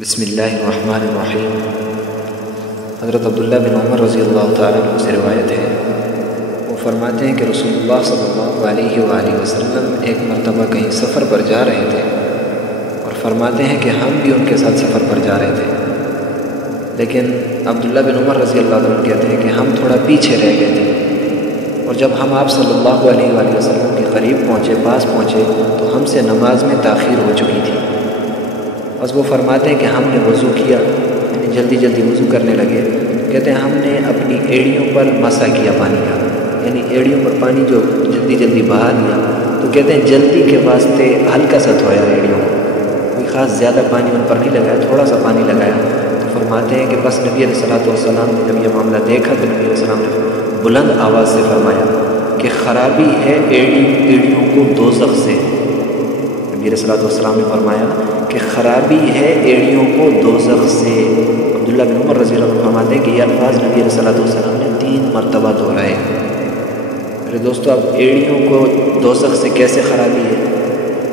بسم اللہ الرحمن الرحیم۔ حضرت عبداللہ بن عمر رضی اللہ تعالیٰ عنہ سے روایت ہے، وہ فرماتے ہیں کہ رسول اللہ صلی اللہ علیہ وآلہ وسلم ایک مرتبہ کہیں سفر پر جا رہے تھے، اور فرماتے ہیں کہ ہم بھی ان کے ساتھ سفر پر جا رہے تھے، لیکن عبداللہ بن عمر رضی اللہ تعالیٰ عنہ کہتے ہیں کہ ہم تھوڑا پیچھے رہ گئے تھے، اور جب ہم آپ صلی اللہ علیہ وآلہ وسلم کے قریب پہنچے، پاس پہنچے، تو ہم سے نماز میں تاخیر ہو چکی تھی۔ بس وہ فرماتے ہیں کہ ہم نے وضو کیا، یعنی جلدی جلدی وضو کرنے لگے، کہتے ہیں ہم نے اپنی ایڑیوں پر مسح کیا پانی کا، یعنی ایڑیوں پر پانی جو جلدی جلدی بہا دیا، تو کہتے ہیں جلدی کے واسطے ہلکا سا دھویا ایڑیوں کو، کوئی خاص زیادہ پانی ان پر نہیں لگایا، تھوڑا سا پانی لگایا۔ تو فرماتے ہیں کہ بس نبی علیہ الصلوۃ والسلام نے جب یہ معاملہ دیکھا تو نبی علیہ السلام نے بلند آواز سے فرمایا کہ خرابی ہے ایڑیوں کو دوزخ سے۔ نبی علیہ الصلوۃ والسلام نے فرمایا کہ خرابی ہے ایڑیوں کو دوزخ سے۔ عبداللہ بن عمر رضی اللہ عنہ فرماتے ہیں کہ یہ الفاظ نبی علیہ الصلوۃ والسلام نے 3 مرتبہ دہرائے۔ میرے دوستو، اب ایڑیوں کو دوزخ سے کیسے خرابی ہے؟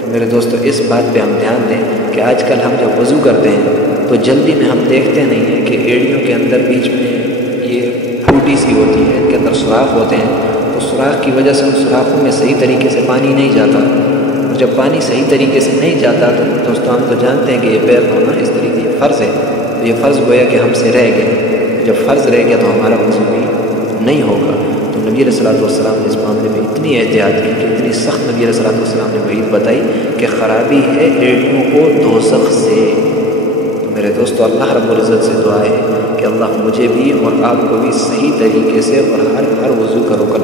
تو میرے دوستو، اس بات پہ ہم دھیان دیں کہ آج کل ہم جب وضو کرتے ہیں تو جلدی میں ہم دیکھتے نہیں ہیں کہ ایڑیوں کے اندر بیچ میں یہ پھوٹی سی ہوتی ہے، ان کے اندر سوراخ ہوتے ہیں، تو سوراخ کی وجہ سے ان سوراخوں میں صحیح طریقے سے پانی نہیں جاتا۔ جب پانی صحیح طریقے سے نہیں جاتا تو دوستوں ہم تو جانتے ہیں کہ یہ پیر دھونا اس طریقے سے فرض ہے، تو یہ فرض گویا کہ ہم سے رہ گیا، جب فرض رہ گیا تو ہمارا وضو بھی نہیں ہوگا۔ تو نبی علیہ الصلوۃ والسلام نے اس معاملے میں اتنی احتیاط کی کہ اتنی سخت نبی علیہ الصلوۃ والسلام نے وعید بتائی کہ خرابی ہے ایڑیوں کو دوزخ سے۔ تو میرے دوستو، اللہ رب العزت سے دعا ہے کہ اللہ مجھے بھی اور آپ کو بھی صحیح طریقے سے اور ہر وضو کا رکن